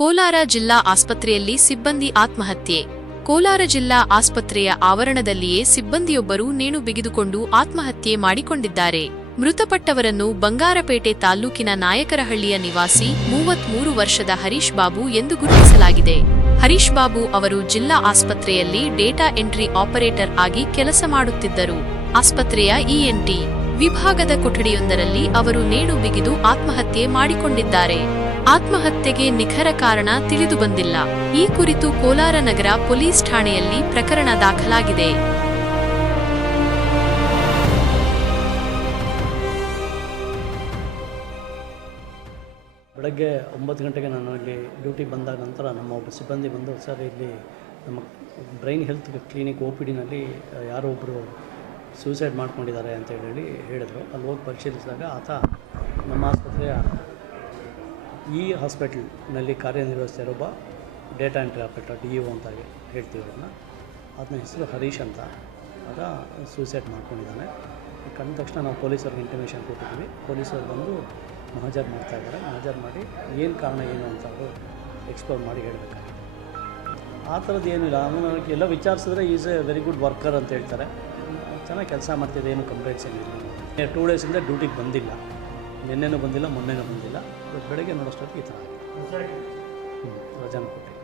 ಕೋಲಾರ ಜಿಲ್ಲಾ ಆಸ್ಪತ್ರೆಯಲ್ಲಿ ಸಿಬ್ಬಂದಿ ಆತ್ಮಹತ್ಯೆ. ಕೋಲಾರ ಜಿಲ್ಲಾ ಆಸ್ಪತ್ರೆಯ ಆವರಣದಲ್ಲಿಯೇ ಸಿಬ್ಬಂದಿಯೊಬ್ಬರು ನೇಣು ಬಿಗಿದುಕೊಂಡು ಆತ್ಮಹತ್ಯೆ ಮಾಡಿಕೊಂಡಿದ್ದಾರೆ. ಮೃತಪಟ್ಟವರನ್ನು ಬಂಗಾರಪೇಟೆ ತಾಲ್ಲೂಕಿನ ನಾಯಕರಹಳ್ಳಿಯ ನಿವಾಸಿ ಮೂವತ್ಮೂರು ವರ್ಷದ ಹರೀಶ್ ಬಾಬು ಎಂದು ಗುರುತಿಸಲಾಗಿದೆ. ಹರೀಶ್ ಬಾಬು ಅವರು ಜಿಲ್ಲಾ ಆಸ್ಪತ್ರೆಯಲ್ಲಿ ಡೇಟಾ ಎಂಟ್ರಿ ಆಪರೇಟರ್ ಆಗಿ ಕೆಲಸ ಮಾಡುತ್ತಿದ್ದರು. ಆಸ್ಪತ್ರೆಯ ಇಎನ್ಟಿ ವಿಭಾಗದ ಕೊಠಡಿಯೊಂದರಲ್ಲಿ ಅವರು ನೇಣು ಬಿಗಿದು ಆತ್ಮಹತ್ಯೆ ಮಾಡಿಕೊಂಡಿದ್ದಾರೆ. ಆತ್ಮಹತ್ಯೆಗೆ ನಿಖರ ಕಾರಣ ತಿಳಿದು ಬಂದಿಲ್ಲ. ಈ ಕುರಿತು ಕೋಲಾರ ನಗರ ಪೊಲೀಸ್ ಠಾಣೆಯಲ್ಲಿ ಪ್ರಕರಣ ದಾಖಲಾಗಿದೆ. ಬೆಳಗ್ಗೆ ಒಂಬತ್ತು ಗಂಟೆಗೆ ನಾನು ಇಲ್ಲಿ ಡ್ಯೂಟಿ ಬಂದ ನಂತರ ನಮ್ಮ ಒಬ್ಬ ಸಿಬ್ಬಂದಿ ಬಂದು, ಸರ್, ಇಲ್ಲಿ ನಮ್ಮ brain health clinic O P ಡಿನಲ್ಲಿ ಯಾರೋ ಒಬ್ಬರು ಸೂಸೈಡ್ ಮಾಡ್ಕೊಂಡಿದ್ದಾರೆ ಅಂತ ಹೇಳಿ ಹೇಳಿದರು. ಅಲ್ಲಿ ಹೋಗಿ ಪರಿಶೀಲಿಸಿದಾಗ ಆತ ನಮ್ಮ ಆಸ್ಪತ್ರೆಯ ಈ ಹಾಸ್ಪಿಟಲ್ನಲ್ಲಿ ಕಾರ್ಯನಿರ್ವಹಿಸ್ತಾ ಒಬ್ಬ data entry operator D E ಅಂತ ಹೇಳ್ತೀವಿ ಅದನ್ನ ಹೆಸರು ಹರೀಶ್ ಅಂತ. ಆಗ ಸೂಸೈಡ್ ಮಾಡ್ಕೊಂಡಿದ್ದಾನೆ. ಕಂಡ ತಕ್ಷಣ ನಾವು ಪೊಲೀಸರಿಗೆ ಇಂಟಿಮೇಷನ್ ಕೊಟ್ಟಿದ್ದೀವಿ. ಪೊಲೀಸರು ಬಂದು ಮಹಜರ್ ಮಾಡ್ತಾ ಇದ್ದಾರೆ. ಮಹಜರ್ ಮಾಡಿ ಏನು ಕಾರಣ ಏನು ಅಂತ ಅವರು ಎಕ್ಸ್ಪ್ಲೋರ್ ಮಾಡಿ ಹೇಳಬೇಕಾಗಿತ್ತು ಆ ಥರದ್ದು ಏನಿಲ್ಲ ಅವನು ಎಲ್ಲ ವಿಚಾರಿಸಿದ್ರೆ is a very good worker ಅಂತ ಹೇಳ್ತಾರೆ. ಚೆನ್ನಾಗಿ ಕೆಲಸ ಮಾಡ್ತಿದೆ, ಏನು ಕಂಪ್ಲೇಂಟ್ಸ್ ಏನಿಲ್ಲ. ಟೂ ಡೇಸಿಂದ ಡ್ಯೂಟಿಗೆ ಬಂದಿಲ್ಲ. ನಿನ್ನೆನೂ ಬಂದಿಲ್ಲ ಮೊನ್ನೆನೂ ಬಂದಿಲ್ಲ. ಬೆಳಗ್ಗೆ ನೋಡೋಷ್ಟೊತ್ತಿಗೆ ಈ ಥರ ಆಗಿದೆ. ರಜಾನ ಕೊಟ್ಟಿಲ್ಲ